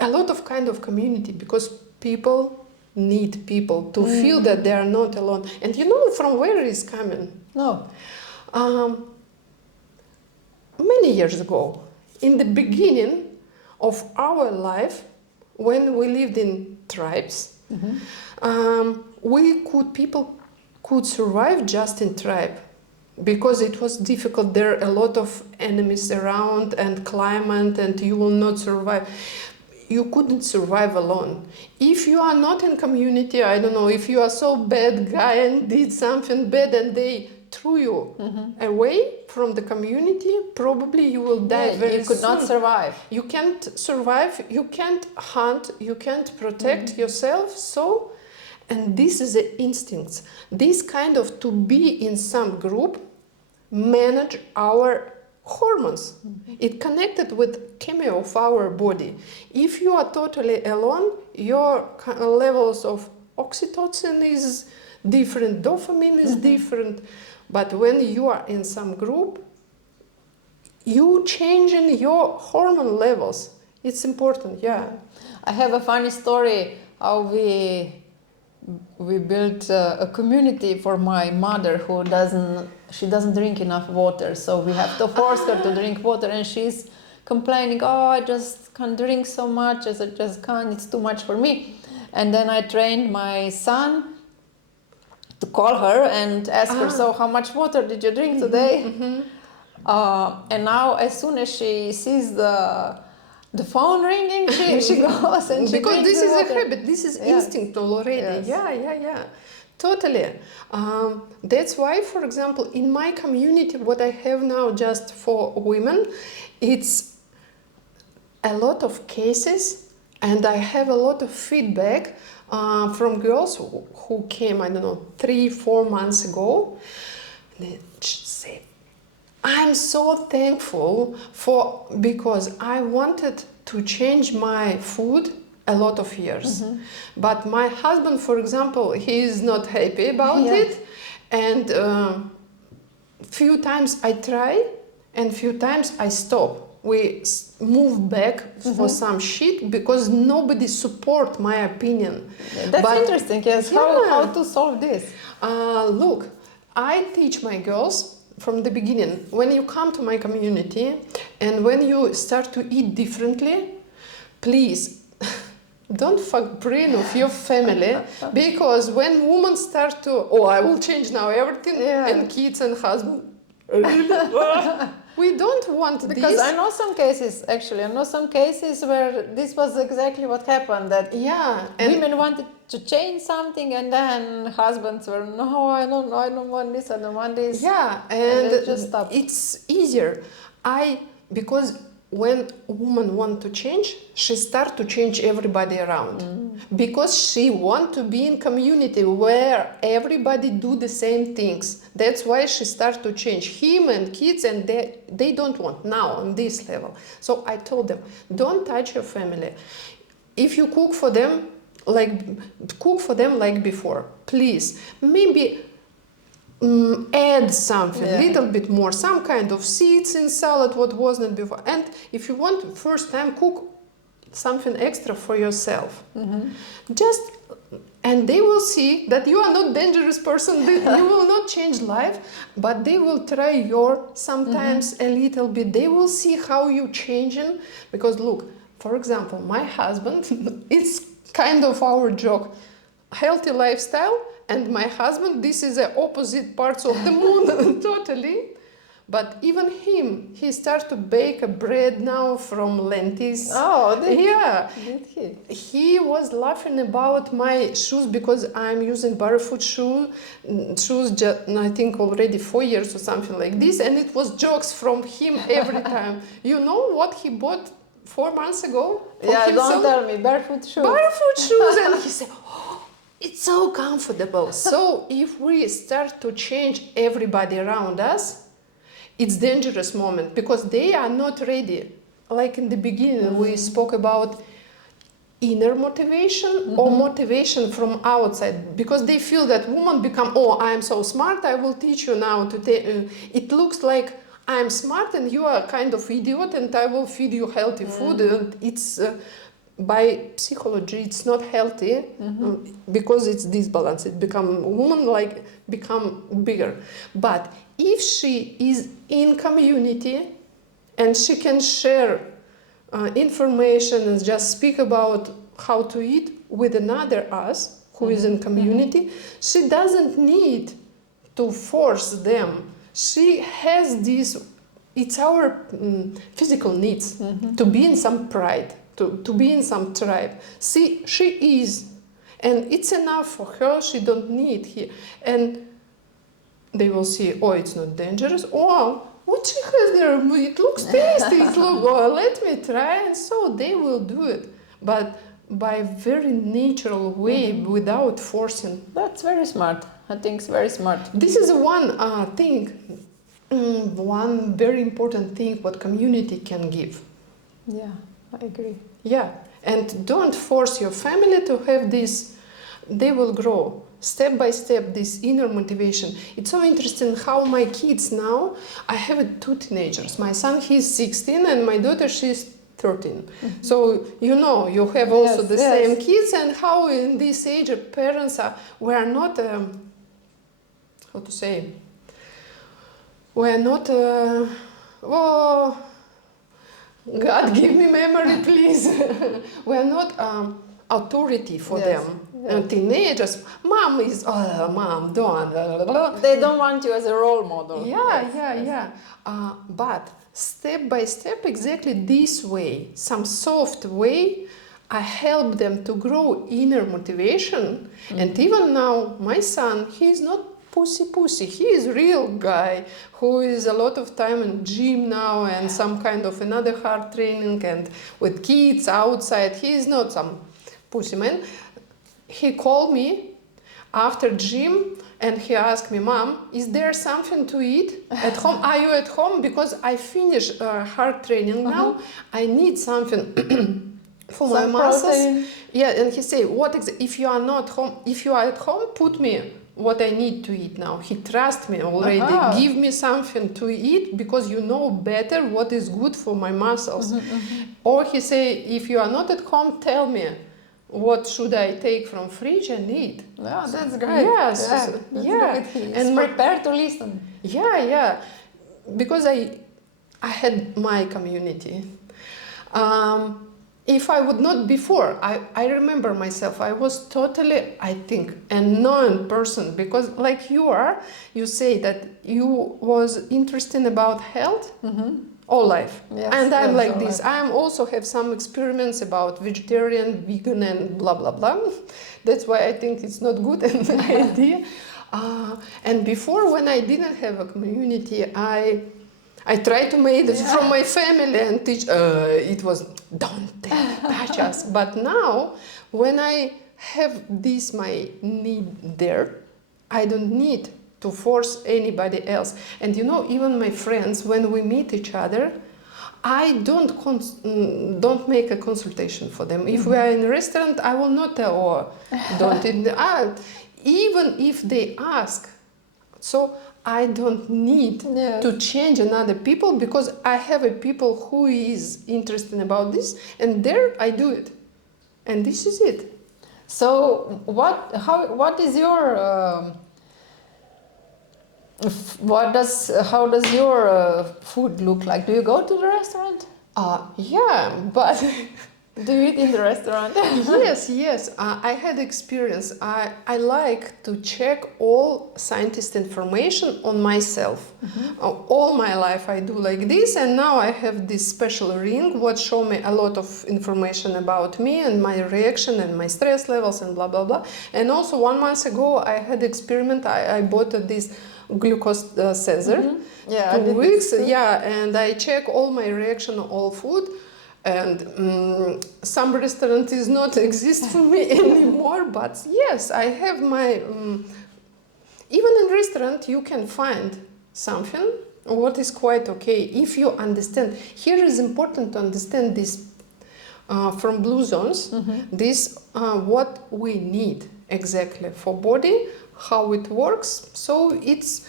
A lot of kind of community, because people need people to feel that they are not alone. And from where it is coming? No. Many years ago, in the beginning of our life, when we lived in tribes, people could survive just in tribe, because it was difficult. There are a lot of enemies around and climate, and you will not survive. You couldn't survive alone. If you are not in community, I don't know, if you are so bad guy and did something bad and they threw you away from the community, probably you will die very soon. You could not survive. You can't survive, you can't hunt, you can't protect yourself. So, and this is the instincts. This kind of to be in some group, manage our hormones. It connected with chemo of our body. If you are totally alone, your levels of oxytocin is different, dopamine is different. But when you are in some group, you changing your hormone levels. It's important, yeah. I have a funny story how we built a community for my mother who doesn't drink enough water, so we have to force her to drink water, and she's complaining, oh, I just can't drink so much, as I just can't, it's too much for me. And then I trained my son to call her and ask her, so how much water did you drink today? And now as soon as she sees the phone ringing, she goes and she because drinks this the is water. a habit, this is instinct already. Yes. Yeah, totally. That's why, for example, in my community, what I have now just for women, it's a lot of cases, and I have a lot of feedback from girls who came, 3-4 months ago. They said, I'm so thankful for because I wanted to change my food a lot of years. But my husband, for example, he is not happy about Yeah. it, and few times I try and few times I stop. We move back for some shit because nobody support my opinion. That's But interesting. Yes. yeah. How to solve this? Look, I teach my girls from the beginning. When you come to my community and when you start to eat differently, please don't fuck brain of your family, because when women start to, oh, I will change now everything, Yeah. and kids and husband, we don't want Because this. I know some cases, actually, I know some cases where this was exactly what happened, that Yeah, and women wanted to change something and then husbands were, no, I don't want this, I don't want this. yeah, And and they just stop. it's easier. Because when a woman want to change, she start to change everybody around. Because she want to be in community where everybody do the same things. That's why she start to change him and kids, and they don't want now on this level. So I told them, don't touch your family. If you cook for them like before, please. Maybe add something, Yeah. little bit more, some kind of seeds in salad, what wasn't before. And if you want first time, cook something extra for yourself. Just, and they will see that you are not dangerous person, that you will not change life, but they will try your sometimes a little bit. They will see how you changing, because look, for example, my husband, it's kind of our joke, healthy lifestyle, and my husband, this is the opposite parts of the moon totally. But even him, he starts to bake a bread now from lentils. Oh, yeah. did he? He was laughing about my shoes because I'm using barefoot shoes, I think already 4 years or something like this, and it was jokes from him every time. You know what he bought 4 months ago? For Yeah, himself? don't tell me, barefoot shoes. Barefoot shoes, and he said, oh, it's so comfortable. So if we start to change everybody around us, it's dangerous moment because they are not ready. Like in the beginning, we spoke about inner motivation or motivation from outside, because they feel that women become, oh, I'm so smart, I will teach you now to it looks like I'm smart and you are kind of idiot and I will feed you healthy food, and it's by psychology it's not healthy because it's disbalanced. It become woman like become bigger. But if she is in community and she can share information and just speak about how to eat with another us who is in community, she doesn't need to force them. She has this, it's our physical needs to be in some pride, to be in some tribe. See, she is, and it's enough for her. She don't need here. And they will see, oh, it's not dangerous. Oh, what she has there? It looks tasty. It look, oh, let me try. And so they will do it, but by very natural way, without forcing. That's very smart. I think it's very smart. This is one thing, one very important thing what community can give. Yeah, I agree. Yeah, and don't force your family to have this. They will grow step by step, this inner motivation. It's so interesting how my kids now, I have 2 teenagers. My son, he's 16, and my daughter, she's 13. So, you know, you have also the same kids, and how in this age parents are, we are not, how to say, we are not, oh, God give me memory, please. We are not authority for them. Teenagers, mom is, oh, mom, don't. Blah, blah. They don't want you as a role model. Yeah. But step by step, exactly this way, some soft way, I help them to grow inner motivation. And even now, my son, he is not pussy. He is real guy who is a lot of time in gym now and some kind of another hard training and with kids outside. He is not some pussy man. He called me after gym, and he asked me, Mom, is there something to eat at home? Are you at home? Because I finished hard training now. I need something for my Some muscles. protein. Yeah, and he said, if you are not home, if you are at home, put me what I need to eat now. He trusts me already. Give me something to eat because you know better what is good for my muscles. Or he say, if you are not at home, tell me what should I take from fridge and eat. Yeah, that's great. Yes, Yeah, he's and prepared to listen. yeah, because I had my community. If I would not before, I remember myself, I was totally, I think, a known person, because like you are, you say that you was interested about health all life. Yes, and I'm yes, like all this. life. I am also have some experiments about vegetarian, vegan, and blah, blah, blah. That's why I think it's not good an idea. And before, when I didn't have a community, I tried to make it from my family and teach. It was, don't touch us. But now, when I have this, my need there, I don't need to force anybody else. And you know, even my friends, when we meet each other, I don't make a consultation for them. If we are in a restaurant, I will not tell, don't eat. Even if they ask. So I don't need to change another people, because I have a people who is interested about this, and there I do it, and this is it. So what is your how does your food look like? Do you go to the restaurant? Yeah, but Do you eat in the restaurant? yes. I had experience. I like to check all scientist information on myself. All my life I do like this, and now I have this special ring what show me a lot of information about me and my reaction and my stress levels and blah blah blah. And also 1 month ago I had experiment. I bought this glucose sensor. Yeah, 2 weeks. Yeah, and I check all my reaction on all food. And some restaurant is not exist for me anymore, but yes, I have my even in restaurant you can find something what is quite okay if you understand. Here is important to understand this from Bluezones. This what we need exactly for body, how it works. So it's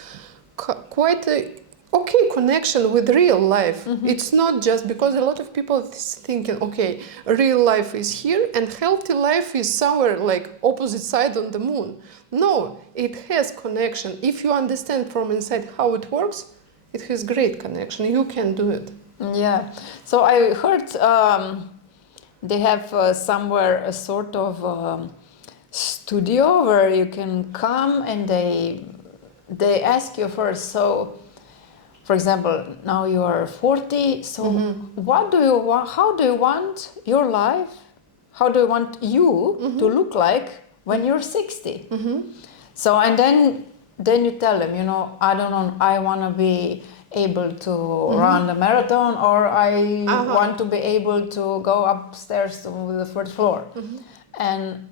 quite a okay connection with real life. It's not just because a lot of people is thinking, okay, real life is here and healthy life is somewhere like opposite side on the moon. No, it has connection. If you understand from inside how it works, it has great connection. You can do it. Yeah. So I heard they have somewhere a sort of studio where you can come and they ask you first. So, for example, now you are 40. So, what do you want? How do you want your life? How do you want you to look like when you're 60? So, and then you tell them, you know, I don't know, I want to be able to run the marathon, or I want to be able to go upstairs to the first floor. And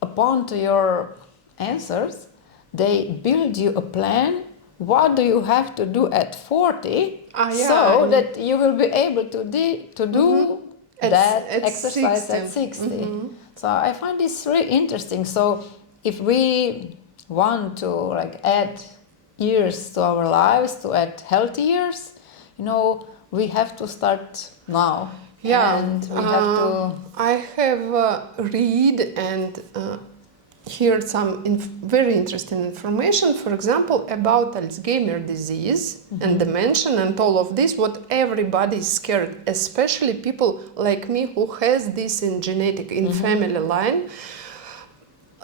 upon to your answers, they build you a plan. What do you have to do at 40 so that you will be able to do that exercise 60. at 60? So I find this really interesting. So if we want to like add years to our lives, to add healthy years, you know, we have to start now. Yeah, and we have to. I have read and heard some very interesting information, for example, about Alzheimer's disease and dementia and all of this, what everybody is scared, especially people like me who has this in genetic, in family line.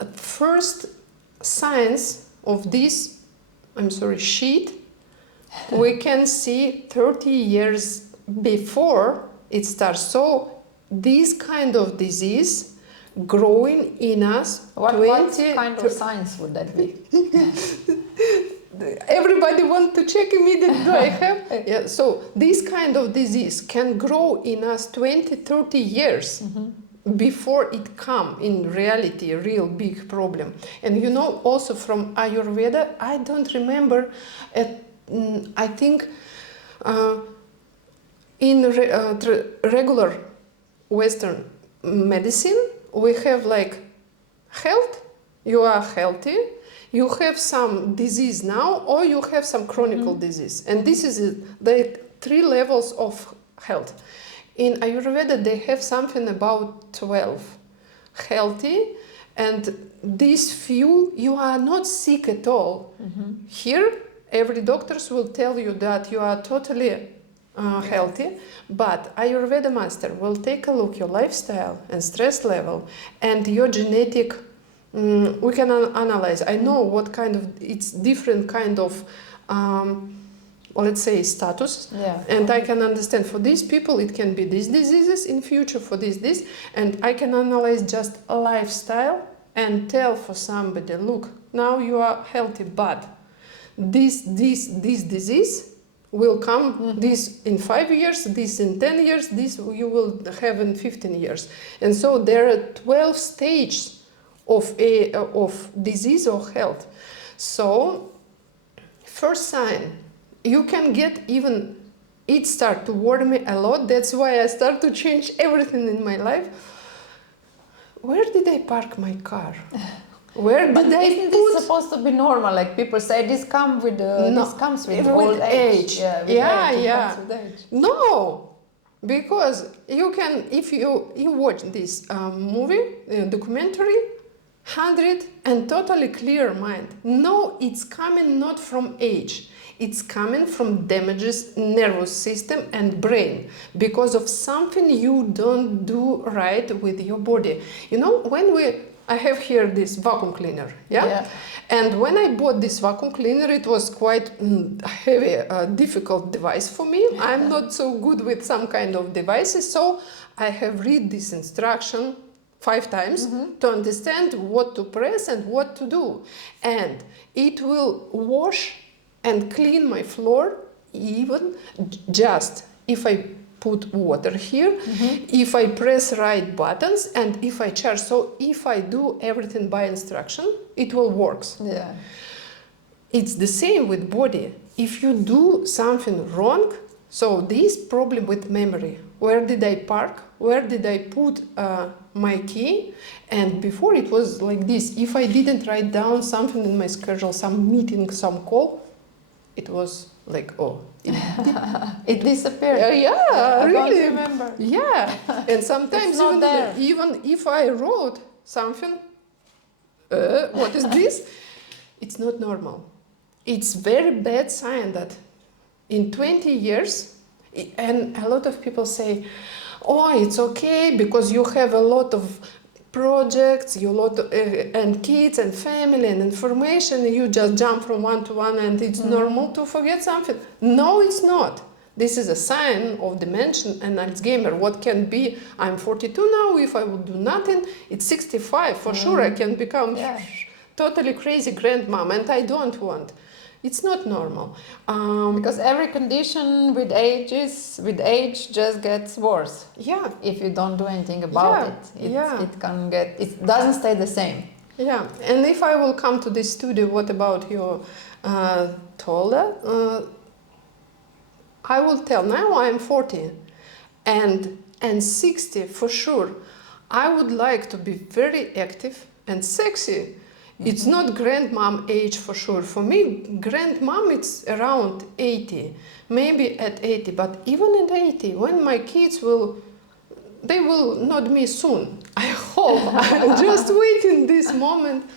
At first signs of this, sheet, we can see 30 years before it starts. So this kind of disease growing in us. What kind of science would that be? Everybody wants to check immediately. Do I have? So this kind of disease can grow in us 20, 30 years before it come in reality a real big problem. And you know, also from Ayurveda, I don't remember, I think in regular Western medicine, we have like health, you are healthy, you have some disease now, or you have some chronic disease. And this is the 3 levels of health. In Ayurveda, they have something about 12. Healthy, and these few, you are not sick at all. Here, every doctors will tell you that you are totally healthy, but Ayurveda master will take a look your lifestyle and stress level and your genetic. We can analyze. I know what kind of, it's different kind of, let's say, status. Yeah. And I can understand for these people it can be these diseases in future, for this, and I can analyze just a lifestyle and tell for somebody, look, now you are healthy, but this disease will come, this in 5 years, this in 10 years, this you will have in 15 years. And so there are 12 stages of disease or health. So first sign, you can get even, it start to worry me a lot. That's why I start to change everything in my life. Where did I park my car? Where did I Isn't put? this supposed to be normal? Like people say, this comes with old age. Yeah, It yeah. comes with age. No, because you can, if you watch this movie, documentary, 100 and totally clear mind. No, it's coming not from age. It's coming from damages nervous system and brain because of something you don't do right with your body. You know, when I have here this vacuum cleaner, yeah? And when I bought this vacuum cleaner, it was quite heavy, difficult device for me. I'm not so good with some kind of devices, so I have read this instruction 5 times to understand what to press and what to do. And it will wash and clean my floor even just if I put water here, if I press right buttons and if I charge. So if I do everything by instruction, it will work. Yeah. It's the same with body. If you do something wrong, so this problem with memory, where did I park? Where did I put my key? And before it was like this. If I didn't write down something in my schedule, some meeting, some call, it was like, oh, It disappeared. yeah, I really. don't remember. Yeah, and sometimes It's not there. even if I wrote something, what is this? It's not normal. It's very bad sign that in 20 years, and a lot of people say, oh, it's okay because you have a lot of projects, and kids and family and information, you just jump from one to one and it's normal to forget something. No, it's not. This is a sign of dementia and Alzheimer. What can be, I'm 42 now, if I would do nothing, it's 65, for sure I can become totally crazy grandmom, and I don't want. It's not normal. Because every condition with age just gets worse. Yeah. If you don't do anything about it, it doesn't stay the same. Yeah, and if I will come to this studio, what about your toddler? I will tell, now I'm 40 and 60 for sure. I would like to be very active and sexy. It's not grandmom age for sure. For me, grandmom, it's around 80, maybe at 80. But even at 80, when my kids they will nod me soon. I hope. I'm just waiting this moment.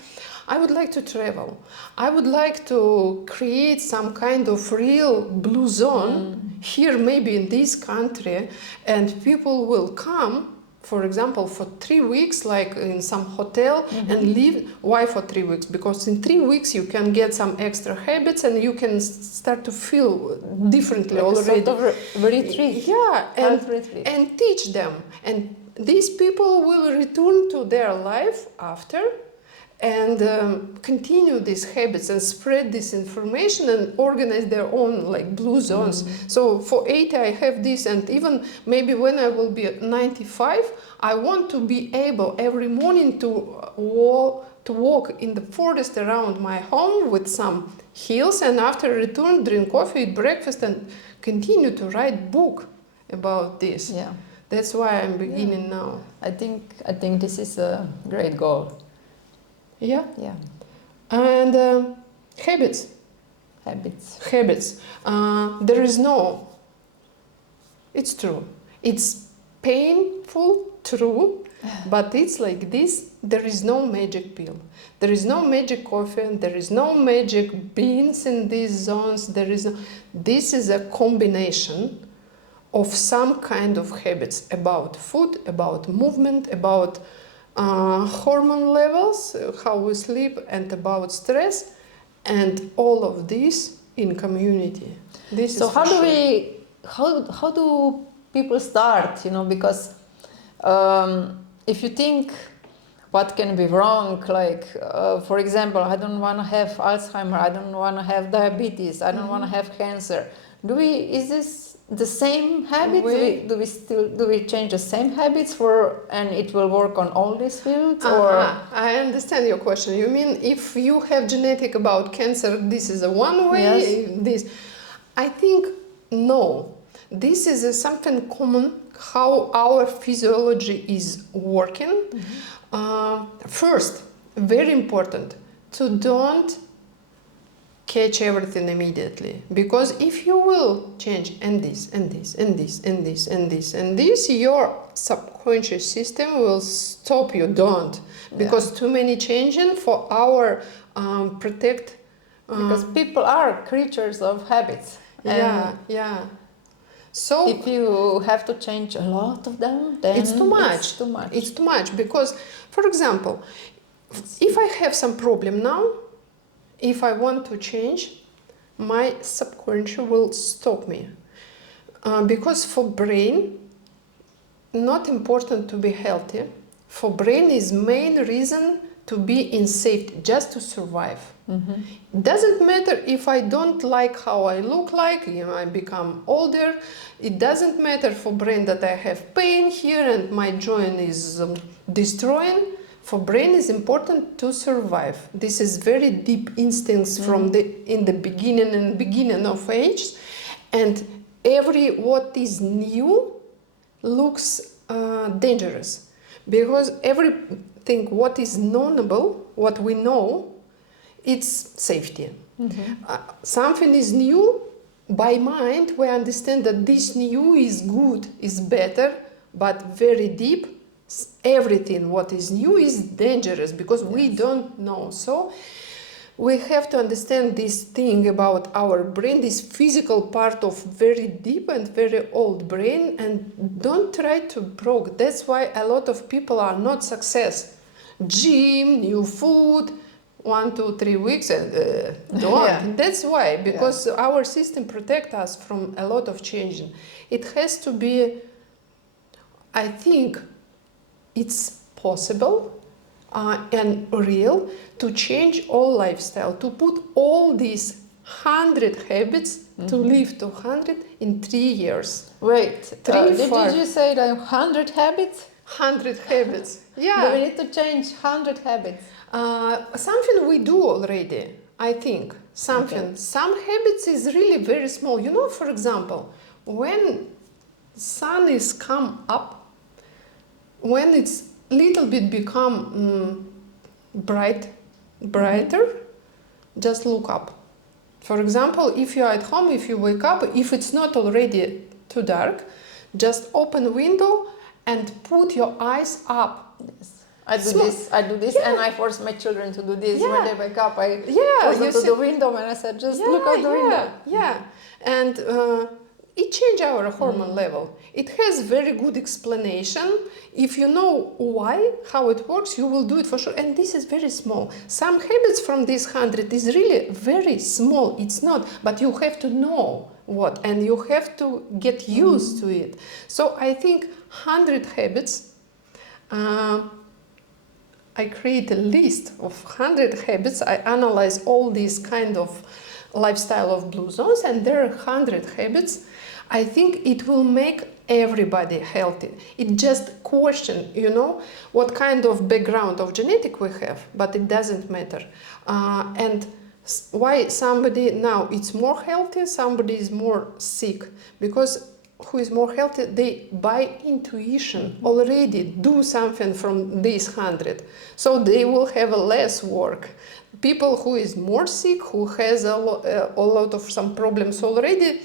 I would like to travel. I would like to create some kind of real blue zone here, maybe in this country, and people will come, for example, for 3 weeks, like in some hotel, and live. Why for 3 weeks? Because in 3 weeks you can get some extra habits and you can start to feel differently Like already. a sort of retreat. Yeah, retreat. and teach them. And these people will return to their life after, and continue these habits and spread this information and organize their own like blue zones. So for 80 I have this, and even maybe when I will be 95, I want to be able every morning to walk in the forest around my home with some hills, and after return drink coffee, eat breakfast, and continue to write book about this. Yeah. That's why I'm beginning now. I think this is a great goal. Yeah. Yeah. And habits. There is no, it's true. It's painful, true, but it's like this. There is no magic pill. There is no magic coffee, and there is no magic beans in these zones. This is a combination of some kind of habits about food, about movement, about hormone levels, how we sleep, and about stress, and all of this in community. So how do people start? You know, because if you think what can be wrong, like for example, I don't want to have Alzheimer, I don't want to have diabetes, I don't want to have cancer. Is this the same habits? Do we change the same habits and it will work on all these fields? I understand your question. You mean if you have genetic about cancer, this is a one way? Yes. This, I think no. This is something common how our physiology is working. First, very important to don't catch everything immediately, because if you will change and this and this and this and this and this and this, your subconscious system will stop you. Don't, because too many changing for our protect. Because people are creatures of habits. Yeah. So if you have to change a lot of them, then it's too much. It's too much because, for example, if I have some problem now, if I want to change, my subconscious will stop me. Because for brain, not important to be healthy. For brain is main reason to be in safety, just to survive. It doesn't matter if I don't like how I look like, I become older. It doesn't matter for brain that I have pain here and my joint is destroying. For brain is important to survive. This is very deep instincts from in the beginning of age, and what is new looks dangerous, because everything what is knowable, what we know, it's safety. Something is new, by mind we understand that this new is good, is better, but very deep, everything what is new is dangerous, because we don't know. So we have to understand this thing about our brain, this physical part of very deep and very old brain, and don't try to broke. That's why a lot of people are not success. Gym, new food, 1, 2, 3 weeks and don't. That's why, because our system protect us from a lot of changing. It has to be, I think it's possible and real to change all lifestyle, to put all these 100 habits to live to 100 in 3 years. Wait, did you say that 100 habits? 100 habits, yeah. Do we need to change 100 habits? Something we do already, I think. Something. Okay. Some habits is really very small. You know, for example, when sun is come up, when it's little bit become brighter, just look up. For example, if you're at home, if you wake up, if it's not already too dark, just open window and put your eyes up. Yes. I do this, and I force my children to do this when they wake up. I force them to the window, and I said, just look out the window. Yeah, and it changes our hormone level. It has very good explanation. If you know why, how it works, you will do it for sure. And this is very small. Some habits from this 100 is really very small. It's not, but you have to know what, and you have to get used to it. So I think 100 habits I create a list of 100 habits. I analyze all these kind of lifestyle of Bluezones, and there are 100 habits. I think it will make everybody healthy. It just question, what kind of background of genetic we have, but it doesn't matter. And why somebody now it's more healthy, somebody is more sick, because who is more healthy, they by intuition already do something from these 100, so they will have a less work. People who is more sick, who has a lot of some problems already,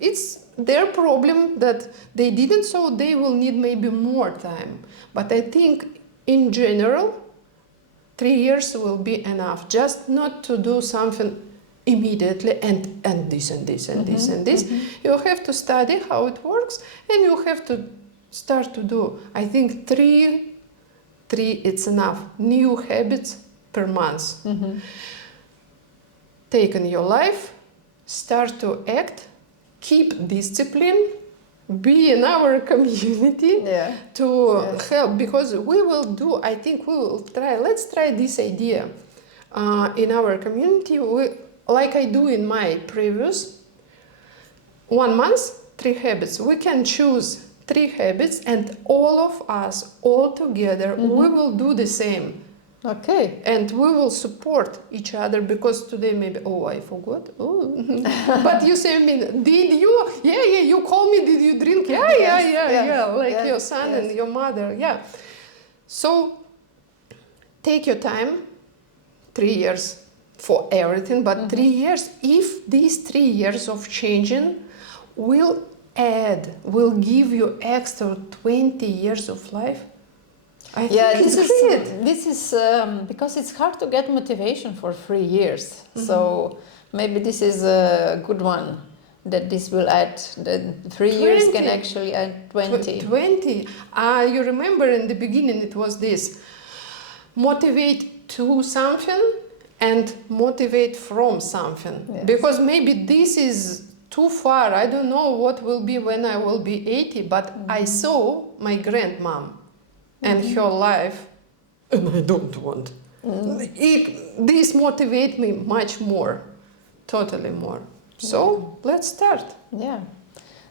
it's their problem that they didn't, so they will need maybe more time. But I think in general 3 years will be enough, just not to do something immediately and this and this and this and this. You have to study how it works, and you have to start to do. I think three it's enough new habits per month. Take in your life, start to act, keep discipline, be in our community to help, because we will do, I think we will try, let's try this idea in our community. Like I do in my previous 1 month, 3 habits. We can choose 3 habits, and all of us, all together, we will do the same. Okay. And we will support each other, because today maybe, I forgot. But you say, did you? Yeah, you call me, did you drink? Yeah, like your son and your mother, So take your time, 3 years for everything, but 3 years, if these 3 years of changing will give you extra 20 years of life, I think this it's great. this is because it's hard to get motivation for 3 years. So maybe this is a good one, that this will add, the 3 years can actually add 20. 20. You remember in the beginning it was this, motivate to something and motivate from something. Yes. Because maybe this is too far. I don't know what will be when I will be 80, but I saw my grandmom and her life, and I don't want. This motivates me much more, totally more. So let's start. Yeah.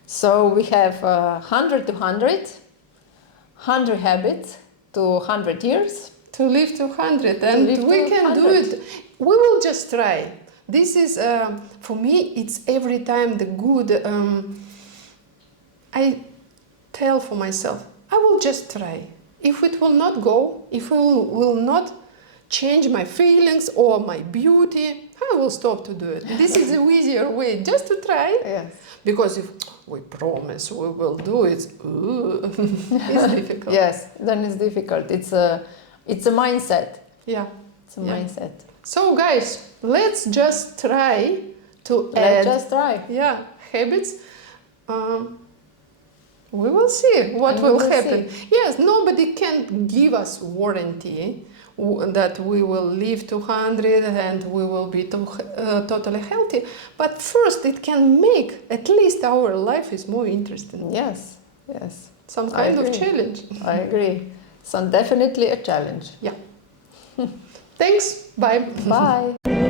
So we have 100 to 100, 100 habits to 100 years. To live to 100, and we can do it. We will just try. This is, for me, it's every time the good, I tell for myself, I will just try. If it will not go, if it will not change my feelings or my beauty, I will stop to do it. This is the easier way, just to try. Yes. Because if we promise we will do it, it's difficult. Yes, then it's difficult. It's a mindset. Yeah. It's a mindset. So guys, let's just try to Let's just try. Habits. We will see what will happen. Yes, nobody can give us warranty that we will live to 100 and we will be totally healthy. But first, it can make at least our life is more interesting. Yes. Some kind of challenge. I agree. So definitely a challenge. Yeah. Thanks. Bye. Bye.